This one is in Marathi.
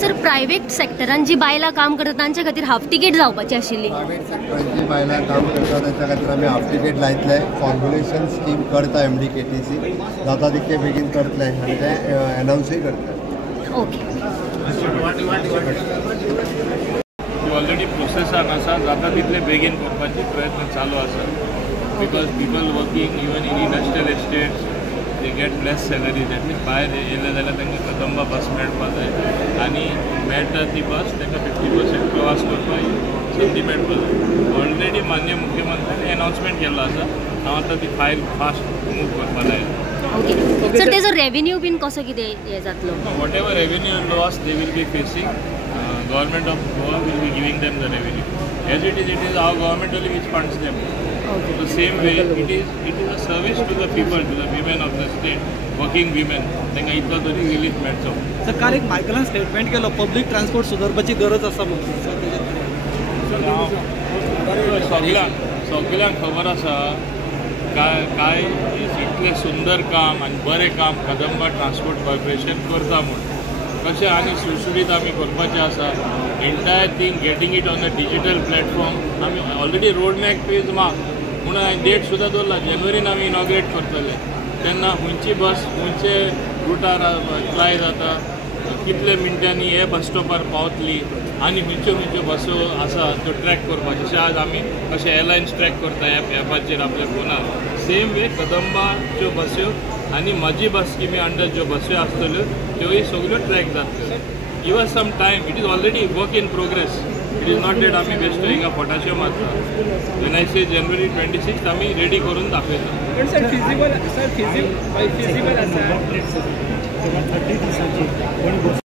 सर प्रायव्हेट सेक्टरान जी बायलां काम करतात तांच्या खातीर हाफ तिकेट जावपाची आशिल्ली. प्रायव्हेट सेक्टरान जी बायलां काम करतात तांच्या खातीर आमी हाफ तिकेट लायतले. फॉर्म्युलेशन स्कीम करता MDKTC जाता तितके बेगीन करतले आनी ते अनाउन्सूय करतले. ओके. ऑलरेडी प्रोसेसान आसा, जाता तितले बेगीन करपाचे प्रयत्न चालू आसा. Because people working even in industrial estates they get less salaries. At least भायर येयले जाल्यार तांकां कदंबा बस मेळपा जाय आनी मेळटा ती बस तांकां 50% प्रवास करपाक संदी मेळपा जाय. ऑलरेडी माननीय मुख्यमंत्र्यान अनाउन्समेंट केल्लो आसा. हांव आतां ती फायल फास्ट मूव करपा लायला. ओके. सर तेजो रेव्हेन्यू बीन कसो कितें हे जातलो? Whatever revenue loss they will be facing, government of Goa will be giving them the revenue. As it is our government only which funds them. Okay. The same way, it is a service to the people, to the women of the state, working women. तांकां इतलो तरी रिलीफ मेळचो. सर काल एक मायकलान स्टेटमेंट केलो पब्लीक ट्रान्सपोर्ट सुदारपाची गरज आसा म्हणून. सगळ्यांक खबर आसा काय इतलें सुंदर काम आनी बरें काम कदंबा ट्रान्सपोर्ट कॉर्पोरेशन करता म्हणून. कशें आनी सुशुरीत आमी करपाचें आसा. Entire thing getting it on a digital platform. आमी ऑलरेडी रोड मॅप पेज म्हणून हांवें डेट सुद्दां दवरला. जानेवारीन आमी इनॉग्रेट करतले. तेन्ना खंयची बस खंयचे रुटार ट्राय जाता, कितले मिनटांनी हे बस स्टॉपार पावतली आनी खंयच्यो बसो आसा त्यो ट्रॅक करपाच्यो. जशें आज आमी कशें एअरलायन्स ट्रॅक करता एपाचेर आपल्या फोनार, सेम वे कदंबाच्यो बस्यो आनी म्हाजी बस स्किमी अंडर ज्यो बस्यो आसतल्यो त्योय सगळ्यो ट्रॅक जातल्यो. Give us some time. It is already work in progress. It is not date आमी बेश्टो हिंगा पोटाश्यो मारता. वेन आय से January 26 आमी रेडी करून दाखयता.